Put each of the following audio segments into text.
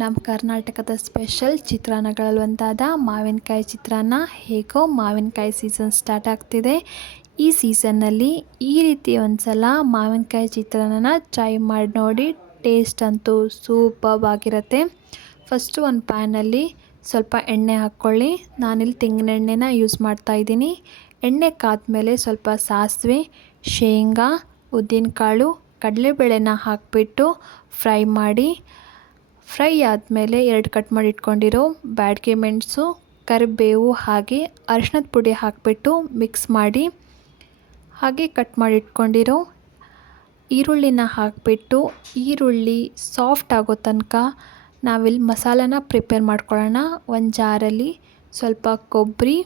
ನಮ್ಮ ಕರ್ನಾಟಕದ ಸ್ಪೆಷಲ್ ಚಿತ್ರಾನ್ನಗಳಲ್ಲಿ ಒಂದಾದ ಮಾವಿನಕಾಯಿ ಚಿತ್ರಾನ್ನ. ಹೇಗೋ ಮಾವಿನಕಾಯಿ ಸೀಸನ್ ಸ್ಟಾರ್ಟ್ ಆಗ್ತಿದೆ. ಈ ಸೀಸನ್ನಲ್ಲಿ ಈ ರೀತಿ ಒಂದು ಸಲ ಮಾವಿನಕಾಯಿ ಚಿತ್ರಾನ್ನನ ಟ್ರೈ ಮಾಡಿ ನೋಡಿ. ಟೇಸ್ಟ್ ಅಂತೂ ಸೂಪರ್ಬ್ ಆಗಿರುತ್ತೆ. ಫಸ್ಟು ಒಂದು ಪ್ಯಾನಲ್ಲಿ ಸ್ವಲ್ಪ ಎಣ್ಣೆ ಹಾಕ್ಕೊಳ್ಳಿ. ನಾನಿಲ್ಲಿ ತೆಂಗಿನ ಎಣ್ಣೆನ ಯೂಸ್ ಮಾಡ್ತಾಯಿದ್ದೀನಿ. ಎಣ್ಣೆ ಕಾದ್ಮೇಲೆ ಸ್ವಲ್ಪ ಸಾಸಿವೆ, ಶೇಂಗಾ, ಉದ್ದಿನಕಾಳು, ಕಡಲೆಬೇಳೆನ ಹಾಕಿಬಿಟ್ಟು ಫ್ರೈ ಮಾಡಿ. ಫ್ರೈ ಆದಮೇಲೆ 2 ಕಟ್ ಮಾಡಿ ಇಟ್ಕೊಂಡಿರೋ ಬ್ಯಾಡಗಿ ಮೆಣಸು, ಕರಿಬೇವು ಹಾಗೆ ಅರಿಶಿಣದ ಪುಡಿ ಹಾಕಿಬಿಟ್ಟು ಮಿಕ್ಸ್ ಮಾಡಿ. ಹಾಗೆ ಕಟ್ ಮಾಡಿ ಇಟ್ಕೊಂಡಿರೋ ಈರುಳ್ಳಿನ ಹಾಕಿಬಿಟ್ಟು ಈರುಳ್ಳಿ ಸಾಫ್ಟ್ ಆಗೋ ತನಕ ನಾವಿಲ್ಲಿ ಮಸಾಲಾನ ಪ್ರಿಪೇರ್ ಮಾಡ್ಕೊಳ್ಳೋಣ. ಒಂದು ಜಾರಲ್ಲಿ ಸ್ವಲ್ಪ ಕೊಬ್ಬರಿ,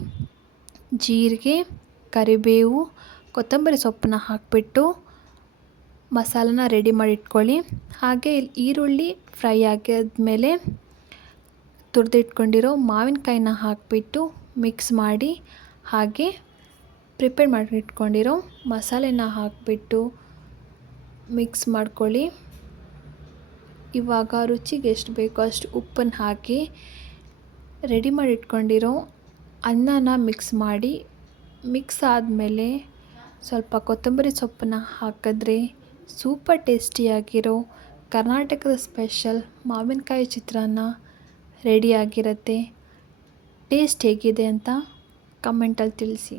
ಜೀರಿಗೆ, ಕರಿಬೇವು, ಕೊತ್ತಂಬರಿ ಸೊಪ್ಪನ್ನ ಹಾಕಿಬಿಟ್ಟು ಮಸಾಲಾನ ರೆಡಿ ಮಾಡಿ ಇಟ್ಕೊಳ್ಳಿ. ಹಾಗೆ ಇಲ್ಲಿ ಈರುಳ್ಳಿ ಫ್ರೈ ಆಗಿದ್ಮೇಲೆ ತುರಿದಿಟ್ಕೊಂಡಿರೋ ಮಾವಿನಕಾಯಿನ ಹಾಕಿಬಿಟ್ಟು ಮಿಕ್ಸ್ ಮಾಡಿ. ಹಾಗೆ ಪ್ರಿಪೇರ್ ಮಾಡಿ ಇಟ್ಕೊಂಡಿರೋ ಮಸಾಲೆನ ಹಾಕಿಬಿಟ್ಟು ಮಿಕ್ಸ್ ಮಾಡ್ಕೊಳ್ಳಿ. ಇವಾಗ ರುಚಿಗೆ ಎಷ್ಟು ಬೇಕೋ ಅಷ್ಟು ಉಪ್ಪನ್ನು ಹಾಕಿ ರೆಡಿ ಮಾಡಿ ಇಟ್ಕೊಂಡಿರೋ ಅನ್ನನ ಮಿಕ್ಸ್ ಮಾಡಿ. ಮಿಕ್ಸ್ ಆದಮೇಲೆ ಸ್ವಲ್ಪ ಕೊತ್ತಂಬರಿ ಸೊಪ್ಪನ್ನ ಹಾಕಿದ್ರೆ ಸೂಪರ್ ಟೇಸ್ಟಿಯಾಗಿರೋ ಕರ್ನಾಟಕದ ಸ್ಪೆಷಲ್ ಮಾವಿನಕಾಯಿ ಚಿತ್ರಾನ್ನ ರೆಡಿಯಾಗಿರುತ್ತೆ. ಟೇಸ್ಟ್ ಹೇಗಿದೆ ಅಂತ ಕಮೆಂಟಲ್ಲಿ ತಿಳಿಸಿ.